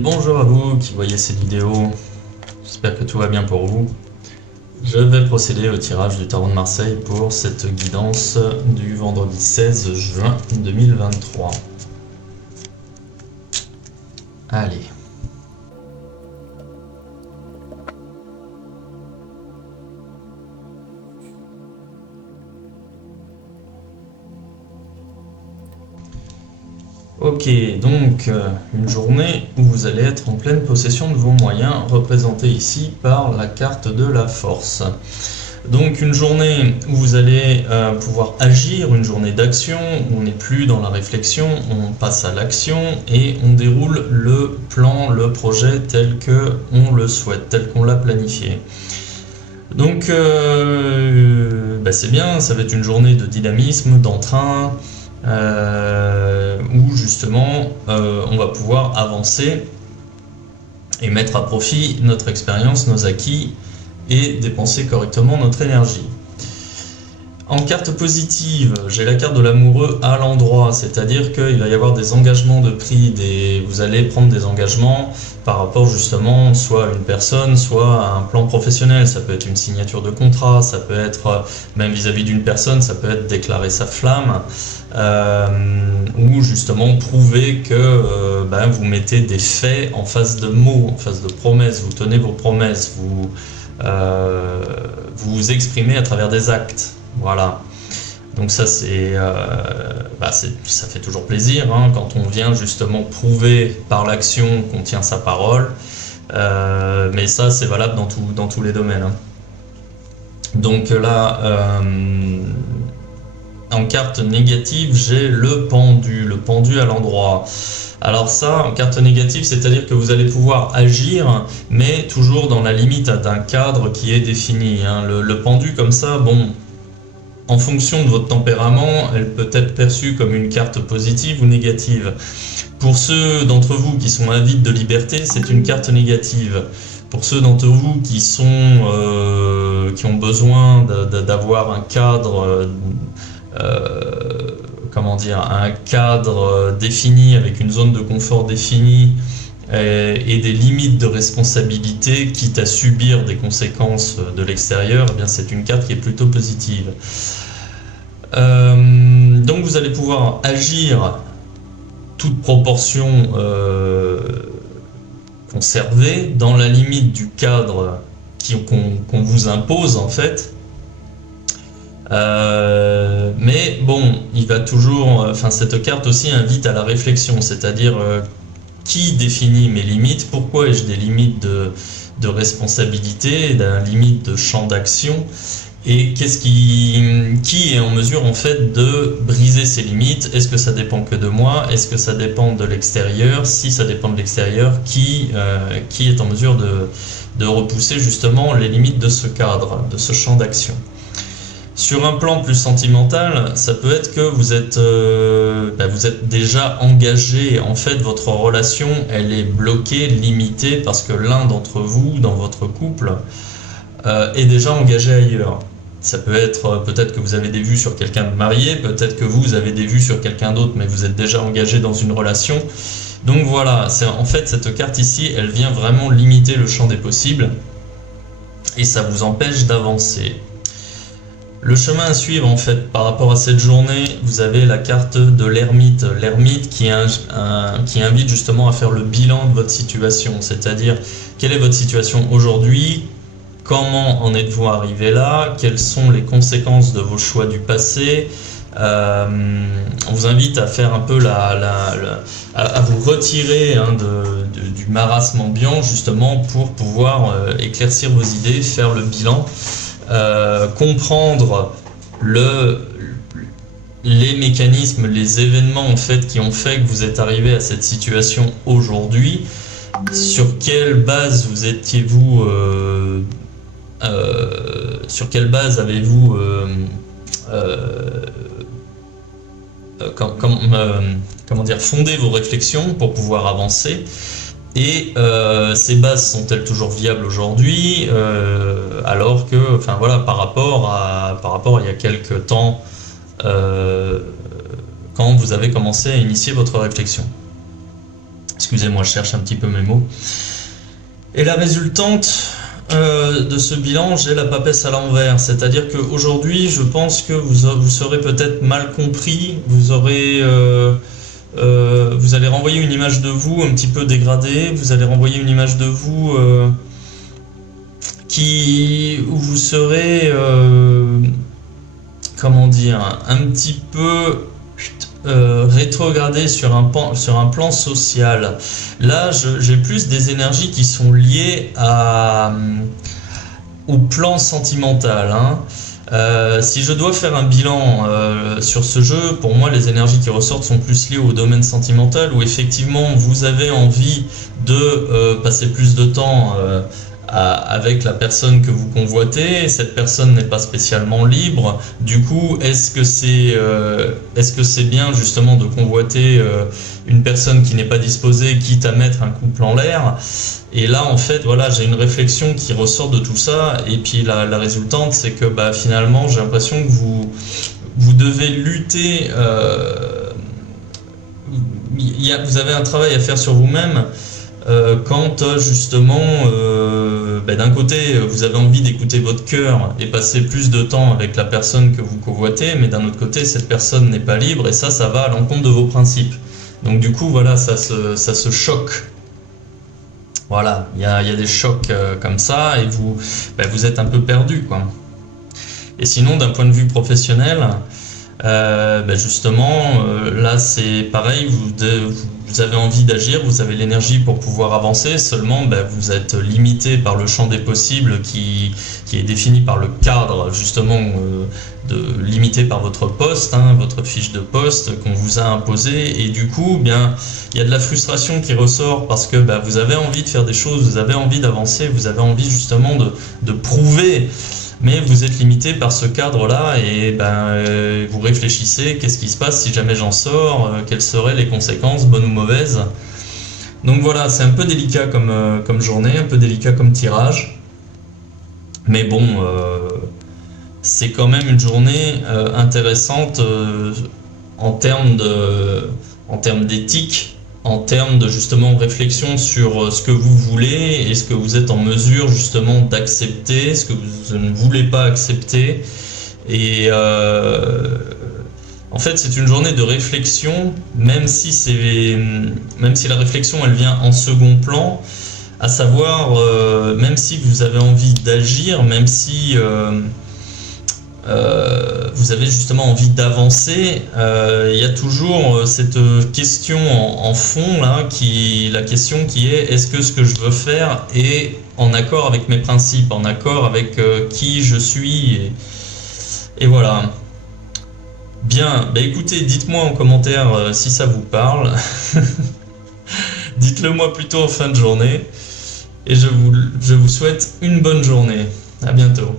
bonjour à vous qui voyez cette vidéo, j'espère que tout va bien pour vous. Je vais procéder au tirage du tarot de Marseille pour cette guidance du vendredi 16 juin 2023. Allez. Ok, donc une journée où vous allez être en pleine possession de vos moyens, représentés ici par la carte de la force. Donc une journée où vous allez pouvoir agir, une journée d'action, où on n'est plus dans la réflexion, on passe à l'action et on déroule le plan, le projet tel que on le souhaite, tel qu'on l'a planifié. Donc c'est bien, ça va être une journée de dynamisme, d'entrain, où justement on va pouvoir avancer et mettre à profit notre expérience, nos acquis et dépenser correctement notre énergie. En carte positive, j'ai la carte de l'amoureux à l'endroit, c'est-à-dire qu'il va y avoir des engagements de prix, vous allez prendre des engagements par rapport justement soit à une personne, soit à un plan professionnel. Ça peut être une signature de contrat, ça peut être même vis-à-vis d'une personne, ça peut être déclarer sa flamme, ou justement prouver que vous mettez des faits en face de mots, en face de promesses, vous tenez vos promesses, vous vous exprimez à travers des actes. Voilà, donc ça ça fait toujours plaisir quand on vient justement prouver par l'action qu'on tient sa parole, mais ça c'est valable dans tous les domaines. Donc là, en carte négative, j'ai le pendu à l'endroit. Alors ça, en carte négative, c'est-à-dire que vous allez pouvoir agir, mais toujours dans la limite d'un cadre qui est défini. Le pendu comme ça, bon, en fonction de votre tempérament, elle peut être perçue comme une carte positive ou négative. Pour ceux d'entre vous qui sont avides de liberté, c'est une carte négative. Pour ceux d'entre vous qui ont besoin d'avoir un cadre, un cadre défini avec une zone de confort définie et des limites de responsabilité, quitte à subir des conséquences de l'extérieur, eh bien c'est une carte qui est plutôt positive. Donc vous allez pouvoir agir toute proportion conservée dans la limite du cadre qu'on vous impose en fait. Mais bon, il va toujours, cette carte aussi invite à la réflexion, c'est-à-dire qui définit mes limites, pourquoi ai-je des limites de responsabilité, des limites de champ d'action, et qui est en mesure en fait de briser ces limites. Est-ce que ça dépend que de moi? Est-ce que ça dépend de l'extérieur? Si ça dépend de l'extérieur, qui est en mesure de repousser justement les limites de ce cadre, de ce champ d'action? Sur un plan plus sentimental, ça peut être que vous êtes déjà engagé. En fait, votre relation, elle est bloquée, limitée, parce que l'un d'entre vous, dans votre couple, est déjà engagé ailleurs. Ça peut être peut-être que vous avez des vues sur quelqu'un de marié, peut-être que vous avez des vues sur quelqu'un d'autre, mais vous êtes déjà engagé dans une relation. Donc voilà, en fait, cette carte ici, elle vient vraiment limiter le champ des possibles et ça vous empêche d'avancer. Le chemin à suivre en fait par rapport à cette journée, vous avez la carte de l'ermite. L'ermite qui invite justement à faire le bilan de votre situation, c'est-à-dire quelle est votre situation aujourd'hui, comment en êtes-vous arrivé là, quelles sont les conséquences de vos choix du passé. On vous invite à faire un peu à vous retirer du marasme ambiant justement pour pouvoir éclaircir vos idées, faire le bilan. Comprendre les mécanismes, les événements en fait qui ont fait que vous êtes arrivé à cette situation aujourd'hui, sur quelle base sur quelle base avez-vous fondé vos réflexions pour pouvoir avancer. Et ces bases sont-elles toujours viables aujourd'hui, alors que, par rapport à il y a quelques temps, quand vous avez commencé à initier votre réflexion. Excusez-moi, je cherche un petit peu mes mots. Et la résultante de ce bilan, j'ai la papesse à l'envers. C'est-à-dire qu'aujourd'hui, je pense que vous serez peut-être mal compris, vous allez renvoyer une image de vous un petit peu dégradée, vous allez renvoyer une image de vous où vous serez, comment dire, un petit peu rétrogradé sur un plan social. Là, j'ai plus des énergies qui sont liées au plan sentimental, hein. Si je dois faire un bilan sur ce jeu, pour moi les énergies qui ressortent sont plus liées au domaine sentimental, où effectivement vous avez envie de passer plus de temps avec la personne que vous convoitez. Cette personne n'est pas spécialement libre. Du coup, est-ce que c'est bien justement de convoiter une personne qui n'est pas disposée, quitte à mettre un couple en l'air? Et là, en fait, voilà, j'ai une réflexion qui ressort de tout ça. Et puis la résultante, c'est que finalement, j'ai l'impression que vous devez lutter. Vous avez un travail à faire sur vous-même. Quand justement d'un côté vous avez envie d'écouter votre cœur et passer plus de temps avec la personne que vous convoitez, mais d'un autre côté cette personne n'est pas libre, et ça va à l'encontre de vos principes. Donc du coup voilà, ça se choque. Voilà, il y a des chocs comme ça, et vous êtes un peu perdu, quoi. Et sinon, d'un point de vue professionnel, justement, là c'est pareil, vous avez envie d'agir, vous avez l'énergie pour pouvoir avancer, seulement vous êtes limité par le champ des possibles qui est défini par le cadre, justement, limité par votre poste, hein, votre fiche de poste qu'on vous a imposé. Et du coup, il y a de la frustration qui ressort parce que vous avez envie de faire des choses, vous avez envie d'avancer, vous avez envie justement de prouver. Mais vous êtes limité par ce cadre-là, et vous réfléchissez, qu'est-ce qui se passe si jamais j'en sors, quelles seraient les conséquences, bonnes ou mauvaises. Donc voilà, c'est un peu délicat comme journée, un peu délicat comme tirage. Mais bon, c'est quand même une journée intéressante en termes d'éthique, en termes de justement réflexion sur ce que vous voulez et ce que vous êtes en mesure justement d'accepter, ce que vous ne voulez pas accepter. Et en fait c'est une journée de réflexion, même si la réflexion elle vient en second plan, à savoir même si vous avez envie d'agir, même si vous avez justement envie d'avancer, il y a toujours cette question en fond là, la question qui est: est-ce que ce que je veux faire est en accord avec mes principes, en accord avec qui je suis, et voilà. Bien, écoutez, dites-moi en commentaire si ça vous parle. Dites-le moi plutôt en fin de journée, et je vous souhaite une bonne journée. À bientôt.